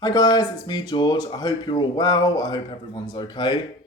Hi guys, it's me George. I hope you're all well. I hope everyone's okay.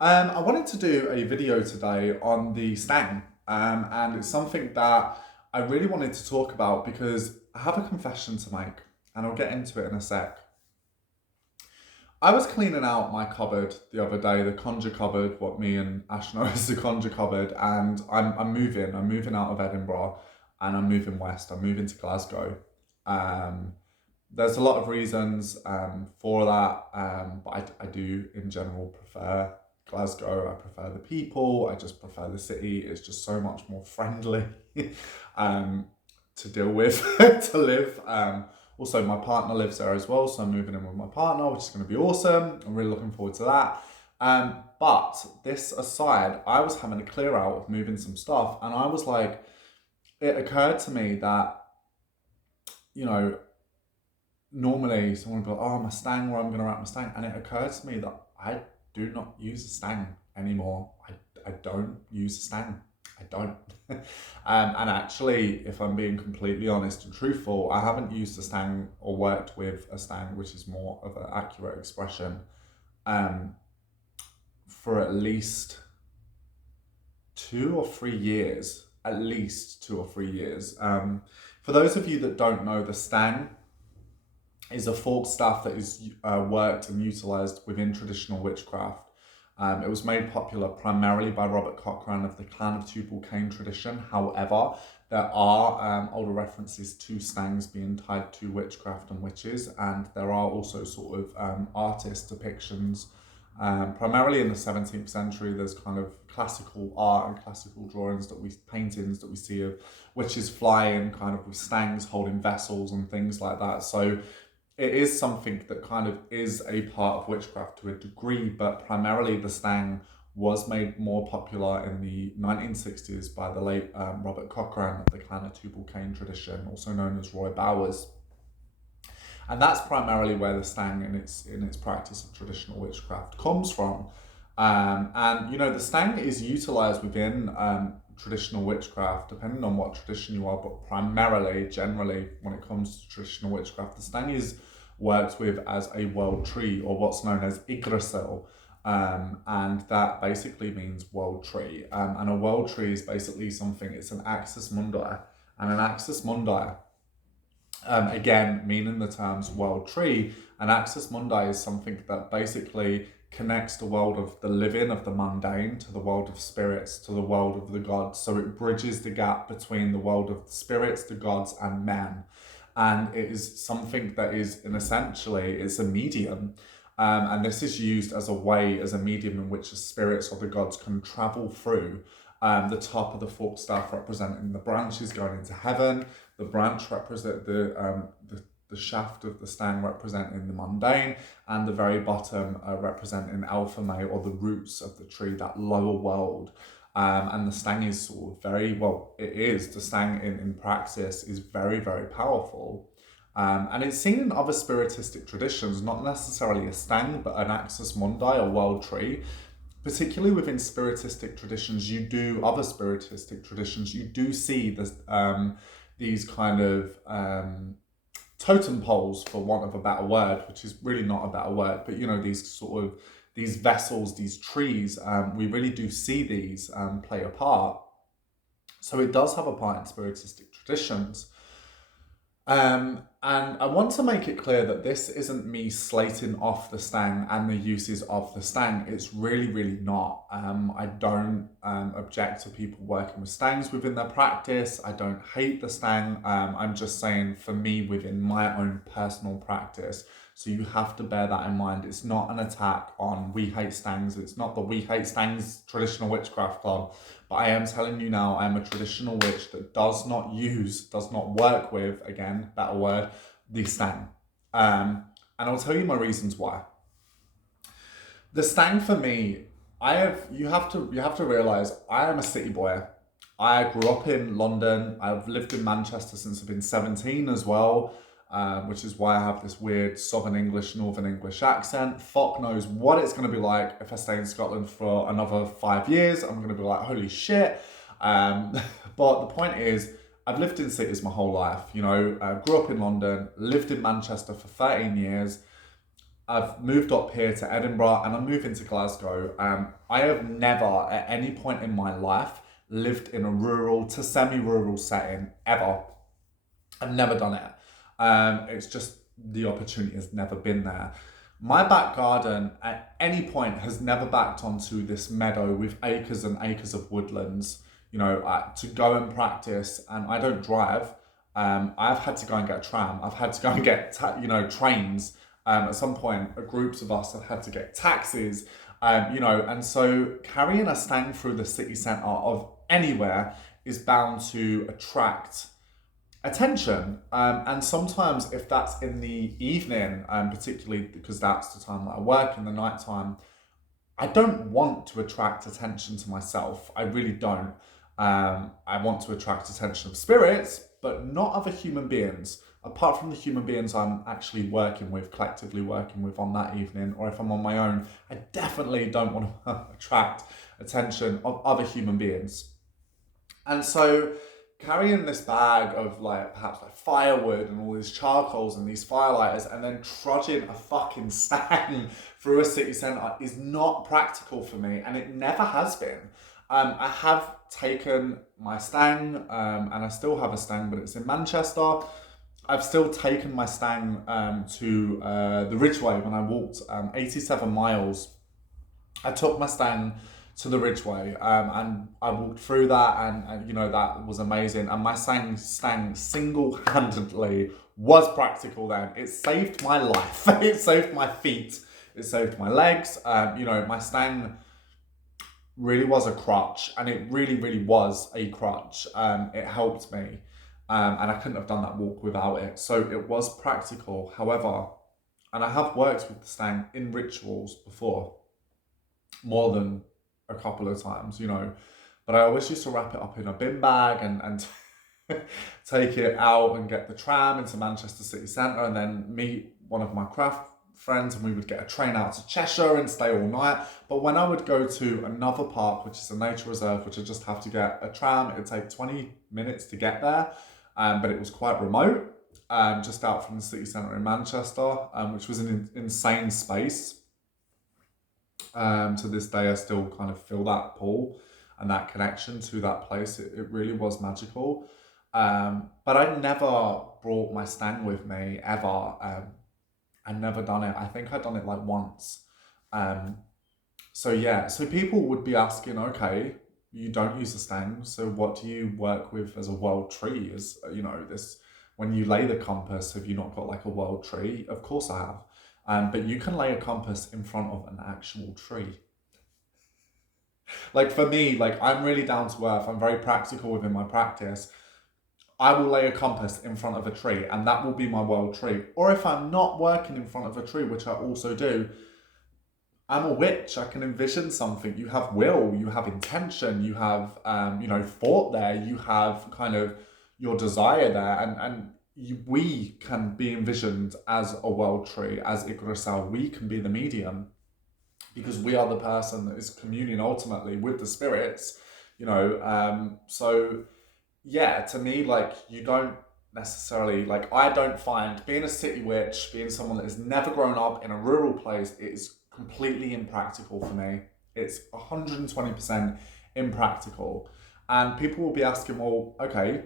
I wanted to do a video today on the Stang, and it's something that I really wanted to talk about because I have a confession to make, and I'll get into it in a sec. I was cleaning out my cupboard the other day, the conjure cupboard, what me and Ash know is the conjure cupboard, and I'm moving. I'm moving out of Edinburgh, and I'm moving west. I'm moving to Glasgow. Um, there's a lot of reasons for that, but I do in general prefer Glasgow. I prefer the people. I just prefer the city. It's just so much more friendly um, to deal with, to live. Also, my partner lives there as well, so I'm moving in with my partner, which is going to be awesome. I'm really looking forward to that. But this aside, I was having a clear out of moving some stuff, and I was like, it occurred to me that, you know, normally someone would be like, oh, my Stang, where I'm going to wrap my Stang. And it occurred to me that I do not use a Stang anymore. I don't use a Stang. I don't. And actually, if I'm being completely honest and truthful, I haven't used a Stang or worked with a Stang, which is more of an accurate expression, um, for at least 2 or 3 years. At least 2 or 3 years. For those of you that don't know, the Stang is a folk staff that is worked and utilised within traditional witchcraft. It was made popular primarily by Robert Cochrane of the Clan of Tubal Cain tradition. However, there are older references to Stangs being tied to witchcraft and witches, and there are also sort of artist depictions. Primarily in the 17th century, there's kind of classical art and classical drawings paintings that we see of witches flying, kind of with Stangs holding vessels and things like that. So it is something that kind of is a part of witchcraft to a degree, but primarily the Stang was made more popular in the 1960s by the late Robert Cochrane of the Clan of Tubal Cain tradition, also known as Roy Bowers. And that's primarily where the Stang in its practice of traditional witchcraft comes from. And you know, the Stang is utilized within traditional witchcraft, depending on what tradition you are, but primarily, generally, when it comes to traditional witchcraft, the Stang is worked with as a world tree, or what's known as Yggdrasil. And that basically means world tree. And a world tree is basically something, it's an axis mundi. And an axis mundi, again, meaning the terms world tree, an axis mundi is something that basically connects the world of the living, of the mundane, to the world of spirits, to the world of the gods. So it bridges the gap between the world of the spirits, the gods, and men. And it is something that is, it's a medium. And this is used as a medium in which the spirits or the gods can travel through. The top of the forked staff representing the branches going into heaven, the branch represent the shaft of the Stang representing the mundane, and the very bottom representing alpha male, or the roots of the tree, that lower world. And the Stang is sort of the Stang in praxis is very, very powerful. And it's seen in other spiritistic traditions, not necessarily a Stang, but an axis mundi, a world tree. Particularly within other spiritistic traditions, you do see this, these kind of totem poles, for want of a better word, which is really not a better word, but you know, these vessels, these trees, we really do see these play a part. So it does have a part in spiritistic traditions. And I want to make it clear that this isn't me slating off the Stang and the uses of the Stang. It's really, really not. I don't object to people working with Stangs within their practice. I don't hate the Stang. I'm just saying, for me, within my own personal practice. So you have to bear that in mind. It's not an attack on We Hate Stangs. It's not the We Hate Stangs traditional witchcraft club. But I am telling you now, I am a traditional witch that does not work with, again, better word, the Stang. And I'll tell you my reasons why. The Stang for me, you have to realize I am a city boy. I grew up in London. I've lived in Manchester since I've been 17 as well. Which is why I have this weird Southern English, Northern English accent. Fuck knows what it's going to be like if I stay in Scotland for another 5 years. I'm going to be like, holy shit. But the point is, I've lived in cities my whole life. You know, I grew up in London, lived in Manchester for 13 years. I've moved up here to Edinburgh and I'm moving to Glasgow. I have never at any point in my life lived in a rural to semi-rural setting ever. I've never done it. It's just the opportunity has never been there. My back garden at any point has never backed onto this meadow with acres and acres of woodlands, to go and practice. And I don't drive. I've had to go and get a tram. I've had to go and get, trains. At some point, groups of us have had to get taxis, and so carrying a stang through the city centre of anywhere is bound to attract attention. And sometimes if that's in the evening, particularly because that's the time that I work in the nighttime, I don't want to attract attention to myself. I really don't. I want to attract attention of spirits, but not other human beings. Apart from the human beings I'm actually collectively working with on that evening, or if I'm on my own, I definitely don't want to attract attention of other human beings. And so carrying this bag of perhaps firewood and all these charcoals and these firelighters and then trudging a fucking stang through a city centre is not practical for me, and it never has been. I have taken my stang, and I still have a stang, but it's in Manchester. I've still taken my stang to the Ridgeway when I walked 87 miles. I took my stang to the Ridgeway, and I walked through that, and that was amazing. And my stang single-handedly was practical then. It saved my life. It saved my feet. It saved my legs. My stang really was a crutch, and it really, really was a crutch. It helped me, and I couldn't have done that walk without it. So it was practical. However, and I have worked with the stang in rituals before, more than a couple of times, but I always used to wrap it up in a bin bag and take it out and get the tram into Manchester City Centre, and then meet one of my craft friends, and we would get a train out to Cheshire and stay all night. But when I would go to another park, which is a nature reserve, which I just have to get a tram, it would take 20 minutes to get there, but it was quite remote, just out from the city centre in Manchester, which was an insane space. To this day, I still kind of feel that pull and that connection to that place. It really was magical. But I never brought my stang with me ever. I'd never done it. I think I'd done it once. So people would be asking, okay, you don't use a stang, so what do you work with as a world tree? Is this, when you lay the compass, have you not got a world tree? Of course I have. But you can lay a compass in front of an actual tree. For me, I'm really down to earth. I'm very practical within my practice. I will lay a compass in front of a tree, and that will be my world tree. Or if I'm not working in front of a tree, which I also do, I'm a witch. I can envision something. You have will, you have intention, you have, thought there, you have kind of your desire there, and we can be envisioned as a world tree, as Yggdrasil. We can be the medium, because we are the person that is communing ultimately with the spirits, So yeah, to me, you don't necessarily, I don't find being a city witch, being someone that has never grown up in a rural place, it is completely impractical for me. It's 120% impractical. And people will be asking, well, okay,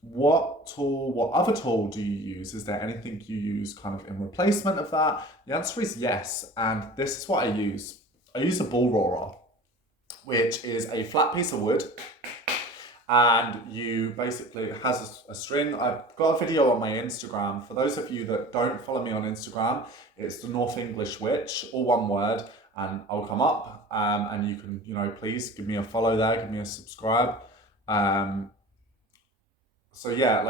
what other tool do you use? Is there anything you use kind of in replacement of that? The answer is yes, and this is what I use. I use a bull roarer, which is a flat piece of wood, and you basically, it has a string. I've got a video on my Instagram. For those of you that don't follow me on Instagram, it's the North English Witch, all one word, and I'll come up, and you can, please give me a follow there, give me a subscribe. So yeah,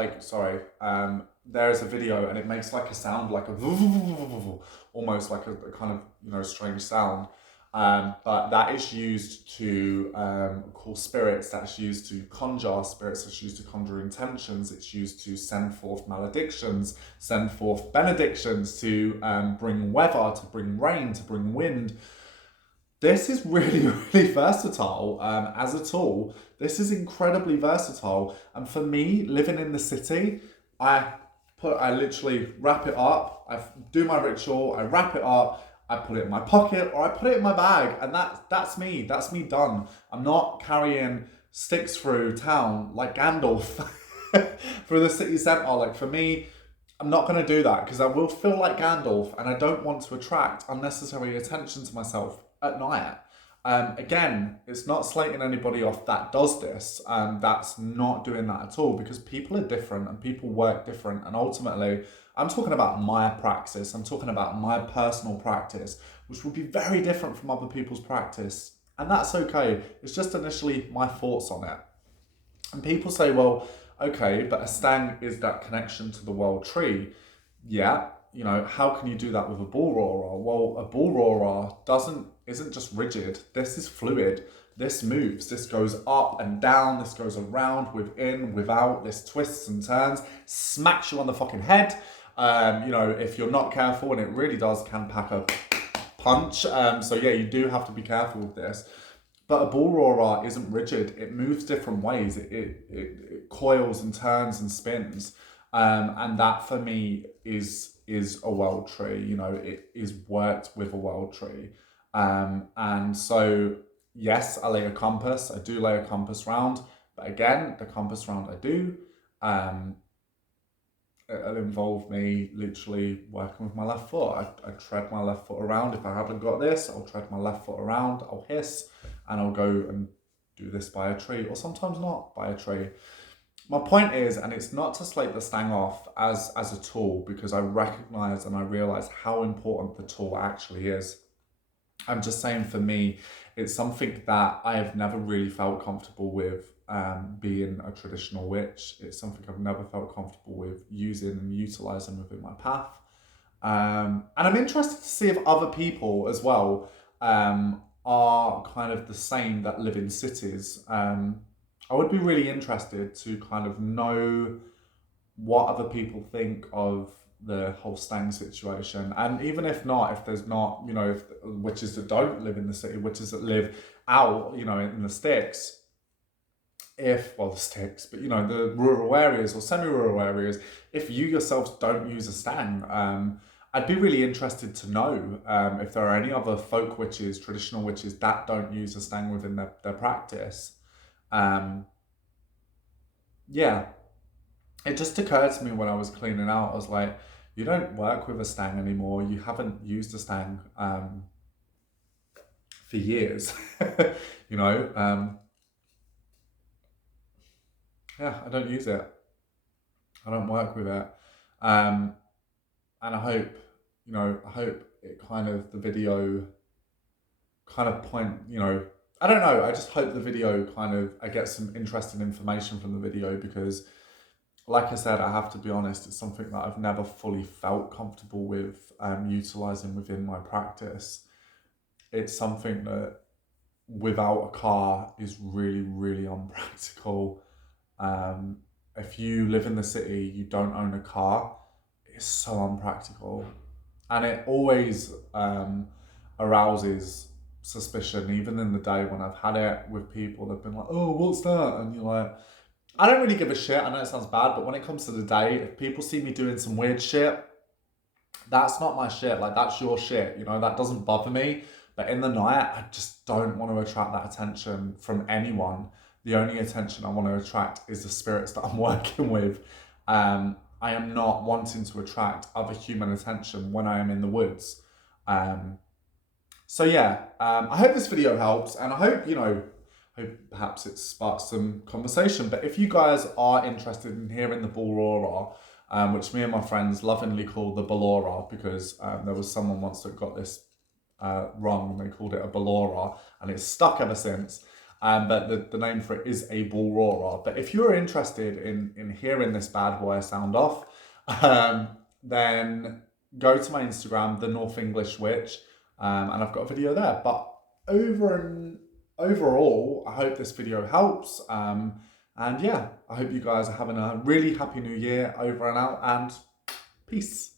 there's a video, and it makes a sound almost like a kind of, strange sound. But that is used to call spirits, that's used to conjure spirits, that's used to conjure intentions, it's used to send forth maledictions, send forth benedictions, to bring weather, to bring rain, to bring wind. This is really, really versatile as a tool. This is incredibly versatile. And for me, living in the city, I literally wrap it up, I do my ritual, I wrap it up, I put it in my pocket, or I put it in my bag, and that's me. That's me done. I'm not carrying sticks through town like Gandalf through the city centre. Like, for me, I'm not going to do that because I will feel like Gandalf, and I don't want to attract unnecessary attention to myself at night. Again, it's not slating anybody off that does this. That's not doing that at all, because people are different and people work different. And ultimately, I'm talking about my praxis. I'm talking about my personal practice, which will be very different from other people's practice. And that's okay. It's just initially my thoughts on it. And people say, well, okay, but a stang is that connection to the world tree. Yeah, you know, how can you do that with a bull roarer? Well, a bull roarer isn't just rigid. This is fluid. This moves. This goes up and down. This goes around, within, without. This twists and turns, smacks you on the fucking head. You know, if you're not careful, and it really can pack a punch. So yeah, you do have to be careful with this. But a bull roarer isn't rigid. It moves different ways. It coils and turns and spins. And that for me is a world tree. You know, it is worked with a world tree. And so, yes, I lay a compass. I do lay a compass round. But again, the compass round I do, it'll involve me literally working with my left foot. I tread my left foot around. If I haven't got this, I'll tread my left foot around. I'll hiss, and I'll go and do this by a tree, or sometimes not by a tree. My point is, and it's not to slate the stang off as a tool, because I recognise and I realise how important the tool actually is. I'm just saying, for me, it's something that I have never really felt comfortable with, being a traditional witch. It's something I've never felt comfortable with using and utilising within my path. And I'm interested to see if other people as well are kind of the same that live in cities. I would be really interested to kind of know what other people think of the whole stang situation. And even if not, if there's not, you know, if witches that don't live in the city, witches that live out, you know, in the sticks, the sticks, but you know, the rural areas or semi-rural areas, if you yourselves don't use a stang, I'd be really interested to know if there are any other folk witches, traditional witches, that don't use a stang within their practice. Yeah, it just occurred to me when I was cleaning out, I was like, you don't work with a stang anymore. You haven't used a stang for years, you know. Yeah, I don't use it. I don't work with it. And I hope, you know, it kind of, the video kind of I don't know, I just hope the video kind of, I get some interesting information from the video, because like I said, I have to be honest, it's something that I've never fully felt comfortable with utilising within my practice. It's something that without a car is really, really unpractical. If you live in the city, you don't own a car, it's so unpractical. And it always arouses suspicion, even in the day when I've had it with people, they've been like, oh, what's that? And you're like, I don't really give a shit. I know it sounds bad, but when it comes to the day, if people see me doing some weird shit, that's not my shit. Like, that's your shit. You know, that doesn't bother me. But in the night, I just don't want to attract that attention from anyone. The only attention I want to attract is the spirits that I'm working with. I am not wanting to attract other human attention when I am in the woods. So yeah, I hope this video helps, and I hope, you know, perhaps it sparks some conversation. But if you guys are interested in hearing the bull roarer, which me and my friends lovingly call the ballora, because there was someone once that got this wrong, and they called it a ballora, and it's stuck ever since. But the name for it is a bull roarer. But if you're interested in hearing this bad boy sound off, then go to my Instagram, the North English Witch, and I've got a video there. But overall, I hope this video helps. And yeah, I hope you guys are having a really happy new year. Over and out, and peace.